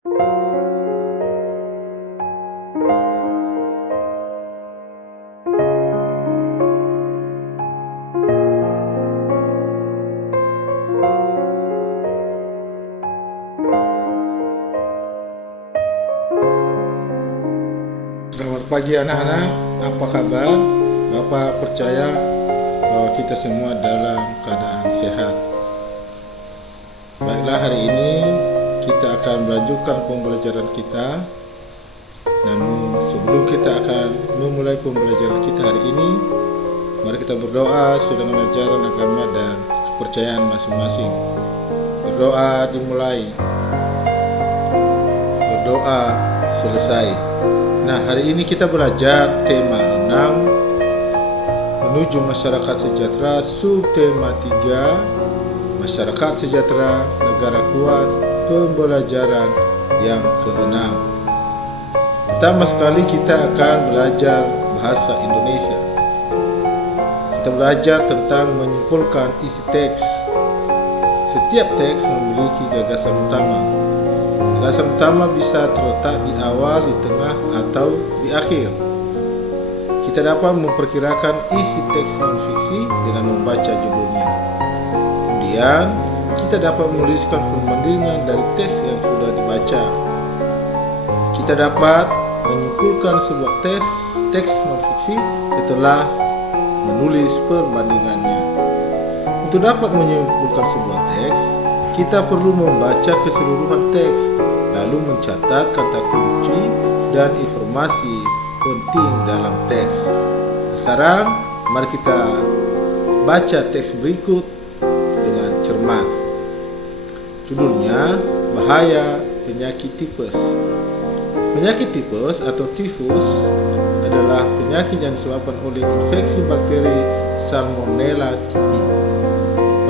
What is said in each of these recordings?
Selamat pagi anak-anak, apa kabar? Bapak percaya bahwa kita semua dalam keadaan sehat. Baiklah, hari ini kita akan melanjutkan pembelajaran kita. Namun sebelum kita akan memulai pembelajaran kita hari ini, mari kita berdoa sesuai dengan ajaran agama dan kepercayaan masing-masing. Berdoa dimulai, berdoa selesai. Nah, hari ini kita belajar tema 6 menuju masyarakat sejahtera, subtema 3 masyarakat sejahtera, negara kuat, pembelajaran yang ke-6. Pertama sekali kita akan belajar bahasa Indonesia. Kita belajar tentang menyimpulkan isi teks. Setiap teks memiliki gagasan utama. Gagasan utama bisa terletak di awal, di tengah, atau di akhir. Kita dapat memperkirakan isi teks non-fiksi dengan membaca judulnya. Kemudian, kita dapat menuliskan perbandingan dari teks yang sudah dibaca. Kita dapat menyimpulkan sebuah teks non-fiksi setelah menulis perbandingannya. Untuk dapat menyimpulkan sebuah teks, kita perlu membaca keseluruhan teks, lalu mencatat kata kunci dan informasi penting dalam teks. Sekarang, mari kita baca teks berikut dengan cermat. Judulnya, Bahaya Penyakit Tipes. Penyakit tipes atau tifus adalah penyakit yang disebabkan oleh infeksi bakteri Salmonella typhi.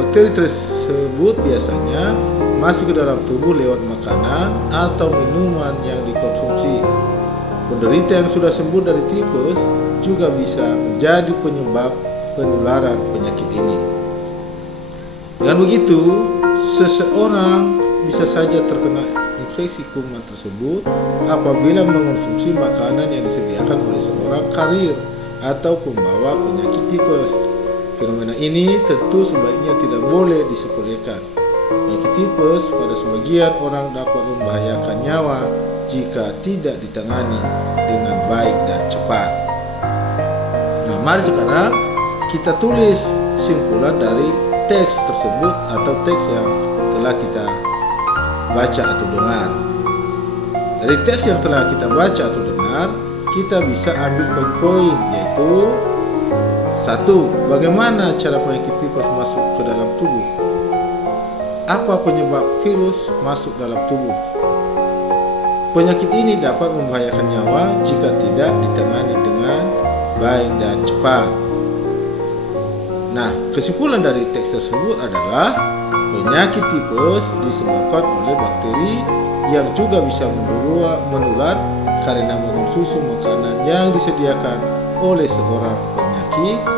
Bakteri tersebut biasanya masuk ke dalam tubuh lewat makanan atau minuman yang dikonsumsi. Penderita yang sudah sembuh dari tipes juga bisa menjadi penyebab penularan penyakit ini. Dengan begitu, seseorang bisa saja terkena infeksi kuman tersebut apabila mengonsumsi makanan yang disediakan oleh seorang karir atau pembawa penyakit tipes. Fenomena ini tentu sebaiknya tidak boleh disepelekan. Penyakit tipes pada sebagian orang dapat membahayakan nyawa jika tidak ditangani dengan baik dan cepat. Nah, mari sekarang kita tulis simpulan dari teks tersebut atau teks yang telah kita baca atau dengar. Dari teks yang telah kita baca atau dengar, kita bisa ambil poin-poin, yaitu 1. Bagaimana cara penyakit tipes masuk ke dalam tubuh? Apa penyebab virus masuk dalam tubuh? Penyakit ini dapat membahayakan nyawa jika tidak ditangani dengan baik dan cepat. Nah, kesimpulan dari teks tersebut adalah penyakit tipes disebabkan oleh bakteri yang juga bisa menular karena mengonsumsi makanan yang disediakan oleh seorang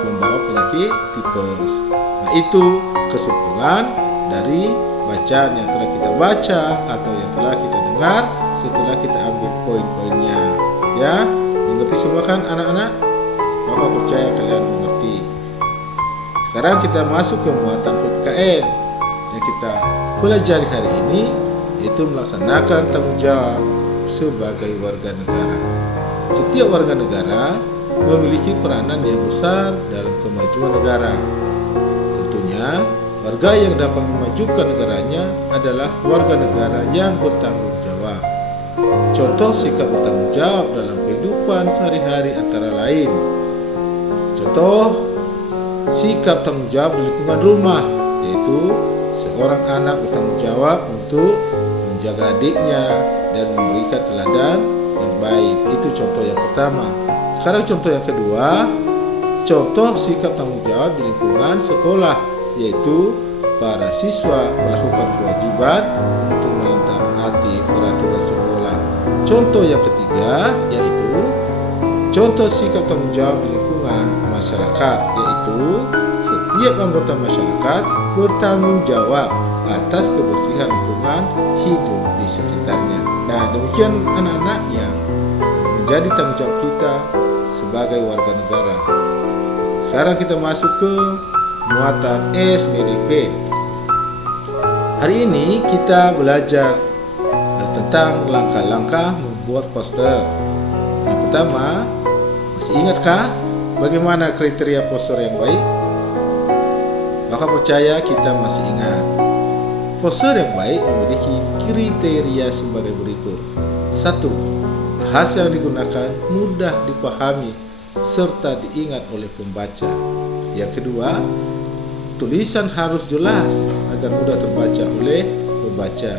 membawa penyakit tipes. Nah, itu kesimpulan dari bacaan yang telah kita baca atau yang telah kita dengar setelah kita ambil poin-poinnya. Ya, mengerti semua kan anak-anak? Bapak percaya kalian mengerti. Sekarang kita masuk ke muatan PPKN yang kita pelajari hari ini, yaitu melaksanakan tanggung jawab sebagai warga negara. Setiap warga negara memiliki peranan yang besar dalam kemajuan negara. Tentunya, warga yang dapat memajukan negaranya adalah warga negara yang bertanggung jawab. Contoh sikap bertanggung jawab dalam kehidupan sehari-hari antara lain. Contoh sikap tanggung jawab di lingkungan rumah, yaitu seorang anak bertanggung jawab untuk menjaga adiknya dan memberikan teladan yang baik. Itu contoh yang pertama. Sekarang contoh yang kedua, contoh sikap tanggung jawab di lingkungan sekolah, yaitu para siswa melakukan kewajiban untuk menaati peraturan sekolah. Contoh yang ketiga, yaitu contoh sikap tanggung jawab di lingkungan masyarakat, yaitu setiap anggota masyarakat bertanggung jawab atas kebersihan lingkungan hidup di sekitarnya. Nah, demikian anak-anak yang menjadi tanggung jawab kita sebagai warga negara. Sekarang kita masuk ke muatan SBDP. Hari ini kita belajar tentang langkah-langkah membuat poster. Yang pertama, masih ingatkah bagaimana kriteria poster yang baik? Maka percaya kita masih ingat. Poster yang baik memiliki kriteria sebagai berikut. 1. Bahasa yang digunakan mudah dipahami serta diingat oleh pembaca. Yang kedua, tulisan harus jelas agar mudah terbaca oleh pembaca.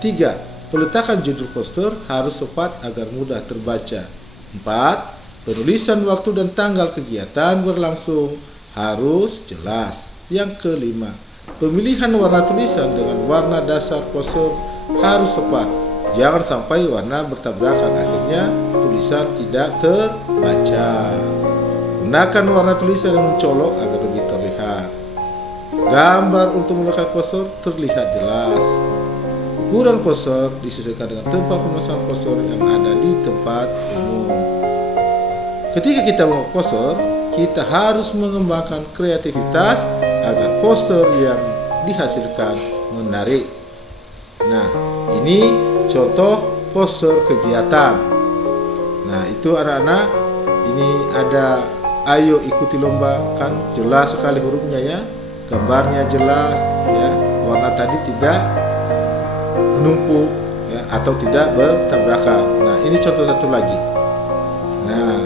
3. Peletakan judul poster harus tepat agar mudah terbaca. 4. Penulisan waktu dan tanggal kegiatan berlangsung harus jelas. Yang kelima, pemilihan warna tulisan dengan warna dasar poster harus tepat. Jangan sampai warna bertabrakan, akhirnya tulisan tidak terbaca. Gunakan warna tulisan yang mencolok agar lebih terlihat. Gambar untuk melekat poster terlihat jelas. Ukuran poster disesuaikan dengan tempat pemasangan poster yang ada di tempat umum. Ketika kita membuat poster, kita harus mengembangkan kreativitas agar poster yang dihasilkan menarik. Nah, ini contoh poster kegiatan. Nah, itu anak-anak, ini ada ayo ikuti lomba, kan jelas sekali hurufnya ya, gambarnya jelas ya, warna tadi tidak menumpuk ya, atau tidak bertabrakan. Nah, ini contoh satu lagi. Nah,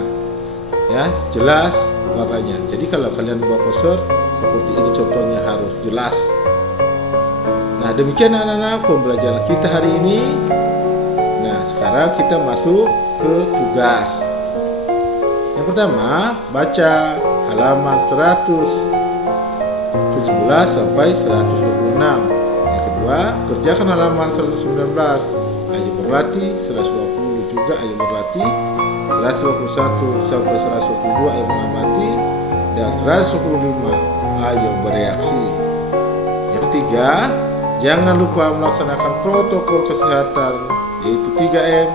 ya jelas warnanya. Jadi kalau kalian buat poster seperti ini contohnya harus jelas. Nah, demikian anak-anak pembelajaran kita hari ini. Nah, sekarang kita masuk ke tugas. Yang pertama, baca halaman 117 sampai 126. Yang kedua, kerjakan halaman 119 ayo berlatih, 120 juga ayo berlatih, 121 sampai 122 ayo mengamati, dan 125 ayo bereaksi. Yang ketiga, jangan lupa melaksanakan protokol kesehatan, yaitu 3M,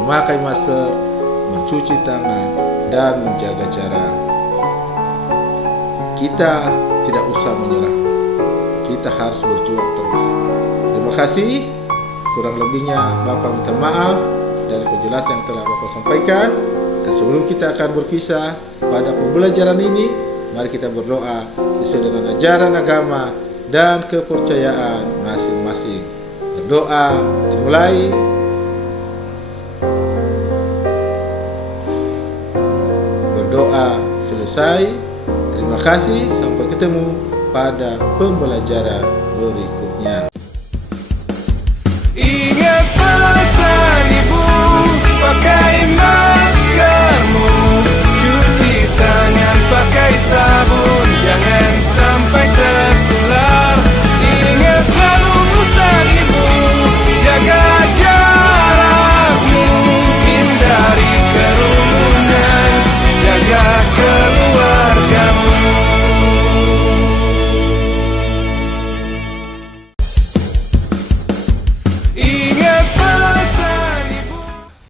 memakai masker, mencuci tangan, dan menjaga jarak. Kita tidak usah menyerah. Kita harus berjuang terus. Terima kasih. Kurang lebihnya Bapak minta maaf dari penjelasan yang telah Bapak sampaikan. Dan sebelum kita akan berpisah pada pembelajaran ini, mari kita berdoa sesuai dengan ajaran agama dan kepercayaan masing-masing. Berdoa dimulai. Berdoa selesai. Terima kasih. Sampai ketemu pada pembelajaran berikutnya. Ingat pesan ibu, pakai